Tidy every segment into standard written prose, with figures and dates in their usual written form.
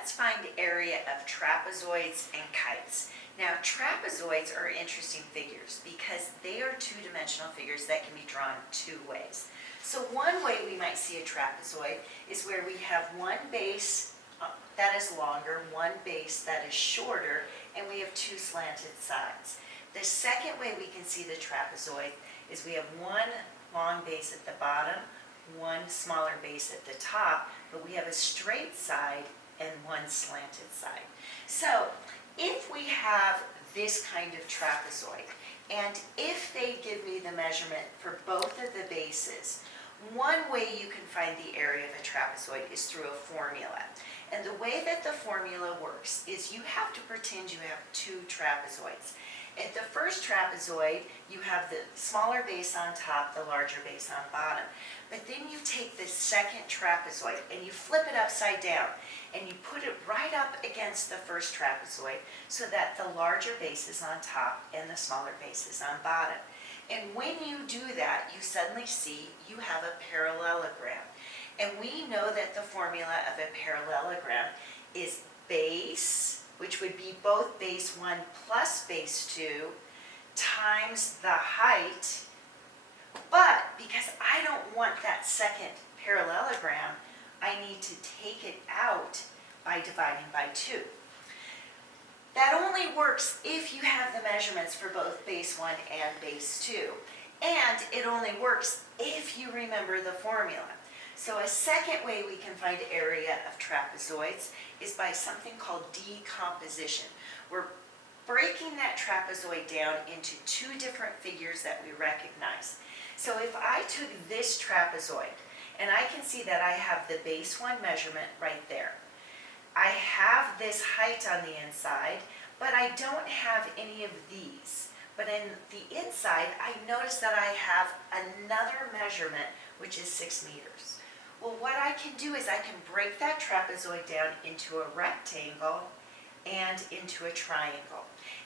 let's find area of trapezoids and kites. Now, trapezoids are interesting figures because they are two-dimensional figures that can be drawn two ways. So one way we might see a trapezoid is where we have one base that is longer, one base that is shorter, and we have two slanted sides. The second way we can see the trapezoid is we have one long base at the bottom, one smaller base at the top, but we have a straight side and one slanted side. So if we have this kind of trapezoid, and if they give me the measurement for both of the bases, one way you can find the area of a trapezoid is through a formula. And the way that the formula works is you have to pretend you have two trapezoids. At the first trapezoid, you have the smaller base on top, the larger base on bottom. But then you take the second trapezoid and you flip it upside down and you put it right up against the first trapezoid so that the larger base is on top and the smaller base is on bottom. And when you do that, you suddenly see you have a parallelogram. And we know that the formula of a parallelogram is base, which would be both base 1 plus base 2, times the height. But because I don't want that second parallelogram, I need to take it out by dividing by 2. That only works if you have the measurements for both base 1 and base 2. And it only works if you remember the formula. So a second way we can find area of trapezoids is by something called decomposition. We're breaking that trapezoid down into two different figures that we recognize. So if I took this trapezoid, and I can see that I have the base 1 measurement right there. I have this height on the inside, but I don't have any of these. But in the inside, I notice that I have another measurement, which is 6 meters. Well, what I can do is I can break that trapezoid down into a rectangle and into a triangle.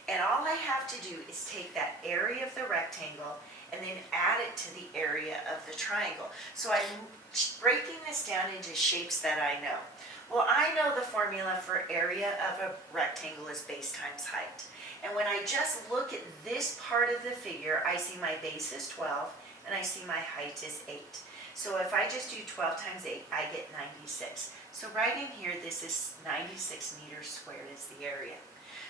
And all I have to do is take that area of the rectangle and then add it to the area of the triangle. So I'm breaking this down into shapes that I know. Well, I know the formula for area of a rectangle is base times height. And when I just look at this part of the figure, I see my base is 12 and I see my height is 8. So if I just do 12 times 8, I get 96. So right in here, this is 96 meters squared is the area.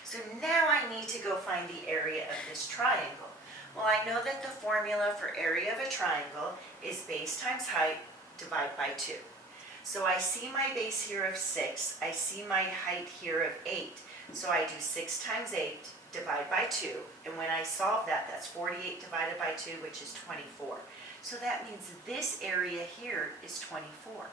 So now I need to go find the area of this triangle. Well, I know that the formula for area of a triangle is base times height divided by 2. So I see my base here of 6. I see my height here of 8. So I do 6 times 8 divided by 2. And when I solve that, that's 48 divided by 2, which is 24. So that means this area here is 24.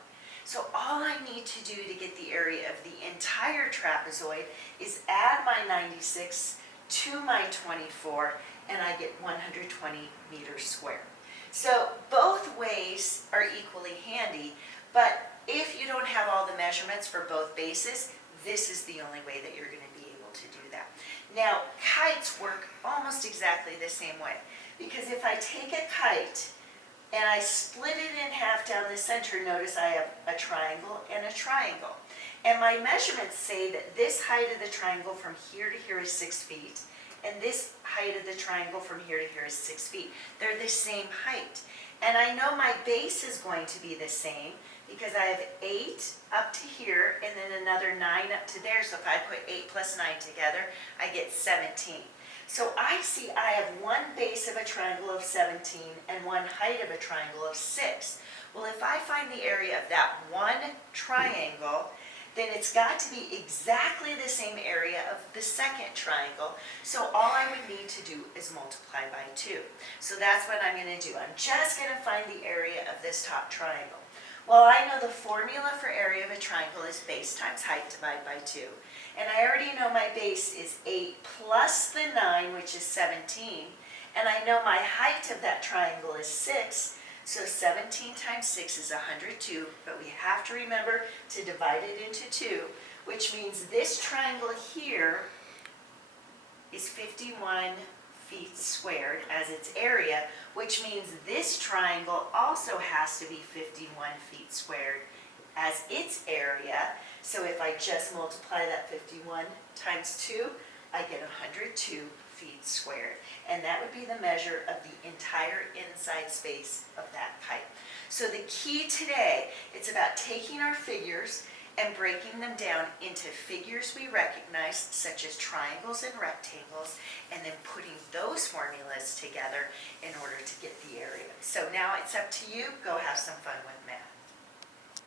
So all I need to do to get the area of the entire trapezoid is add my 96 to my 24, and I get 120 meters squared. So both ways are equally handy, but if you don't have all the measurements for both bases, this is the only way that you're going to be able to do that. Now, kites work almost exactly the same way, because if I take a kite and I split it in half down the center, notice I have a triangle and a triangle. And my measurements say that this height of the triangle from here to here is 6 feet, and this height of the triangle from here to here is 6 feet. They're the same height. And I know my base is going to be the same because I have 8 up to here and then another 9 up to there. So if I put 8 plus 9 together, I get 17. So I see I have one base of a triangle of 17 and one height of a triangle of 6. Well, if I find the area of that one triangle, then it's got to be exactly the same area of the second triangle. So all I would need to do is multiply by 2. So that's what I'm going to do. I'm just going to find the area of this top triangle. Well, I know the formula for area of a triangle is base times height divided by 2. And I already know my base is 8 plus the 9, which is 17. And I know my height of that triangle is 6. So 17 times 6 is 102, but we have to remember to divide it into 2, which means this triangle here is 51 feet squared as its area, which means this triangle also has to be 51 feet squared as its area. So if I just multiply that 51 times 2, I get 102 feet squared. And that would be the measure of the entire inside space of that kite. So the key today, it's about taking our figures and breaking them down into figures we recognize, such as triangles and rectangles, and then putting those formulas together in order to get the area. So now it's up to you. Go have some fun with math.